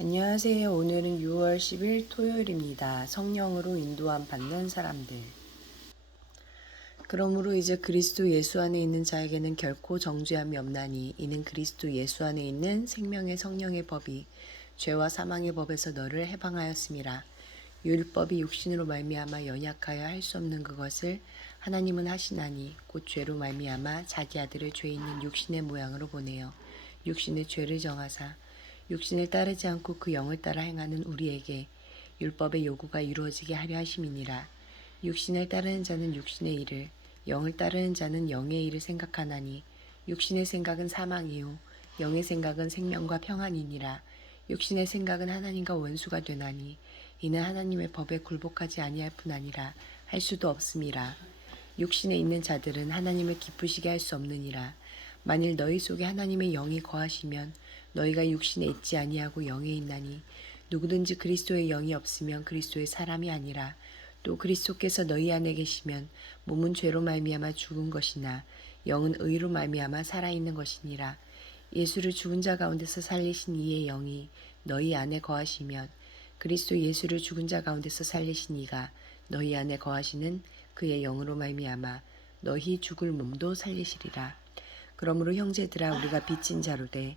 안녕하세요. 오늘은 6월 10일 토요일입니다. 성령으로 인도함 받는 사람들. 그러므로 이제 그리스도 예수 안에 있는 자에게는 결코 정죄함이 없나니 이는 그리스도 예수 안에 있는 생명의 성령의 법이 죄와 사망의 법에서 너를 해방하였음이라. 율법이 육신으로 말미암아 연약하여 할 수 없는 그것을 하나님은 하시나니 곧 죄로 말미암아 자기 아들을 죄 있는 육신의 모양으로 보내어 육신의 죄를 정하사 육신을 따르지 않고 그 영을 따라 행하는 우리에게 율법의 요구가 이루어지게 하려 하심이니라. 육신을 따르는 자는 육신의 일을, 영을 따르는 자는 영의 일을 생각하나니 육신의 생각은 사망이요 영의 생각은 생명과 평안이니라. 육신의 생각은 하나님과 원수가 되나니 이는 하나님의 법에 굴복하지 아니할 뿐 아니라 할 수도 없음이라. 육신에 있는 자들은 하나님을 기쁘시게 할 수 없느니라. 만일 너희 속에 하나님의 영이 거하시면 너희가 육신에 있지 아니하고 영에 있나니 누구든지 그리스도의 영이 없으면 그리스도의 사람이 아니라 또 그리스도께서 너희 안에 계시면 몸은 죄로 말미암아 죽은 것이나 영은 의로 말미암아 살아 있는 것이니라. 예수를 죽은 자 가운데서 살리신 이의 영이 너희 안에 거하시면 그리스도 예수를 죽은 자 가운데서 살리신 이가 너희 안에 거하시는 그의 영으로 말미암아 너희 죽을 몸도 살리시리라. 그러므로 형제들아 우리가 빚진 자로 돼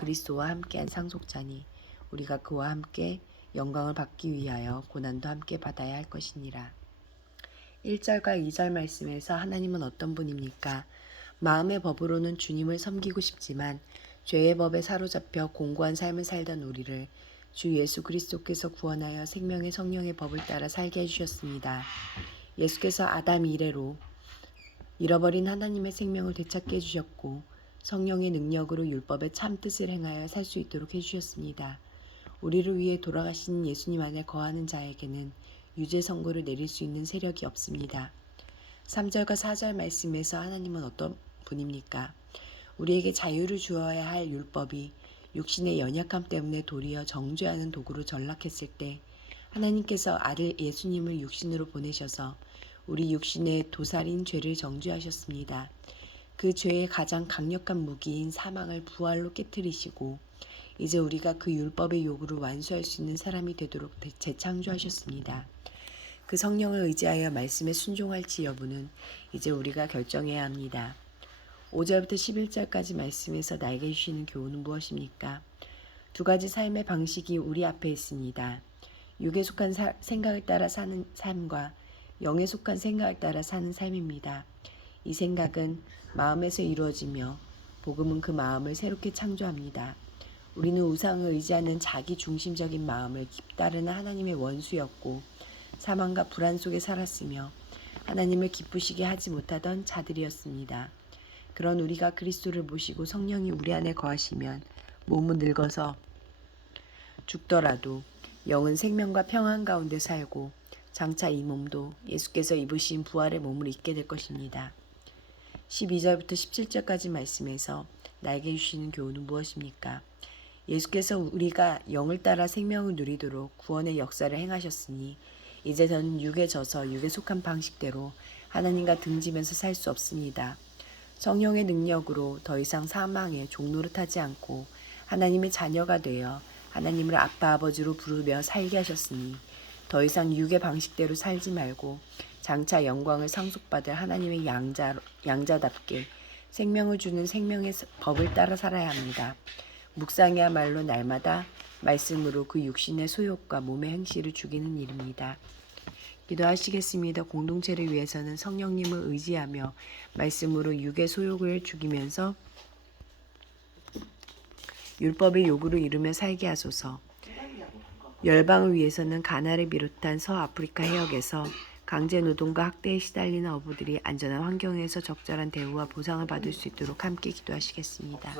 그리스도와 함께한 상속자니 우리가 그와 함께 영광을 받기 위하여 고난도 함께 받아야 할 것이니라. 1절과 2절 말씀에서 하나님은 어떤 분입니까? 마음의 법으로는 주님을 섬기고 싶지만 죄의 법에 사로잡혀 공고한 삶을 살던 우리를 주 예수 그리스도께서 구원하여 생명의 성령의 법을 따라 살게 해주셨습니다. 예수께서 아담 이래로 잃어버린 하나님의 생명을 되찾게 해주셨고 성령의 능력으로 율법의 참 뜻을 행하여 살 수 있도록 해주셨습니다. 우리를 위해 돌아가신 예수님 안에 거하는 자에게는 유죄 선고를 내릴 수 있는 세력이 없습니다. 3절과 4절 말씀에서 하나님은 어떤 분입니까? 우리에게 자유를 주어야 할 율법이 육신의 연약함 때문에 도리어 정죄하는 도구로 전락했을 때 하나님께서 아들 예수님을 육신으로 보내셔서 우리 육신의 도살인 죄를 정죄하셨습니다. 그 죄의 가장 강력한 무기인 사망을 부활로 깨뜨리시고 이제 우리가 그 율법의 요구를 완수할 수 있는 사람이 되도록 재창조하셨습니다. 그 성령을 의지하여 말씀에 순종할지 여부는 이제 우리가 결정해야 합니다. 5절부터 11절까지 말씀에서 나에게 주시는 교훈은 무엇입니까? 두 가지 삶의 방식이 우리 앞에 있습니다. 육에 속한 사, 생각을 따라 사는 삶과 영에 속한 생각을 따라 사는 삶입니다. 이 생각은 마음에서 이루어지며 복음은 그 마음을 새롭게 창조합니다. 우리는 우상을 의지하는 자기 중심적인 마음을 따르는 하나님의 원수였고 사망과 불안 속에 살았으며 하나님을 기쁘시게 하지 못하던 자들이었습니다. 그런 우리가 그리스도를 모시고 성령이 우리 안에 거하시면 몸은 늙어서 죽더라도 영은 생명과 평안 가운데 살고 장차 이 몸도 예수께서 입으신 부활의 몸을 입게 될 것입니다. 12절부터 17절까지 말씀에서 나에게 주시는 교훈은 무엇입니까? 예수께서 우리가 영을 따라 생명을 누리도록 구원의 역사를 행하셨으니 이제 저는 육에 져서 육에 속한 방식대로 하나님과 등지면서 살 수 없습니다. 성령의 능력으로 더 이상 사망의 종노릇하지 않고 하나님의 자녀가 되어 하나님을 아빠 아버지로 부르며 살게 하셨으니 더 이상 육의 방식대로 살지 말고 장차 영광을 상속받을 하나님의 양자, 양자답게 생명을 주는 생명의 법을 따라 살아야 합니다. 묵상이야말로 날마다 말씀으로 그 육신의 소욕과 몸의 행실을 죽이는 일입니다. 기도하시겠습니다. 공동체를 위해서는 성령님을 의지하며 말씀으로 육의 소욕을 죽이면서 율법의 요구를 이루며 살게 하소서. 열방을 위해서는 가나를 비롯한 서아프리카 해역에서 강제 노동과 학대에 시달리는 어부들이 안전한 환경에서 적절한 대우와 보상을 받을 수 있도록 함께 기도하시겠습니다.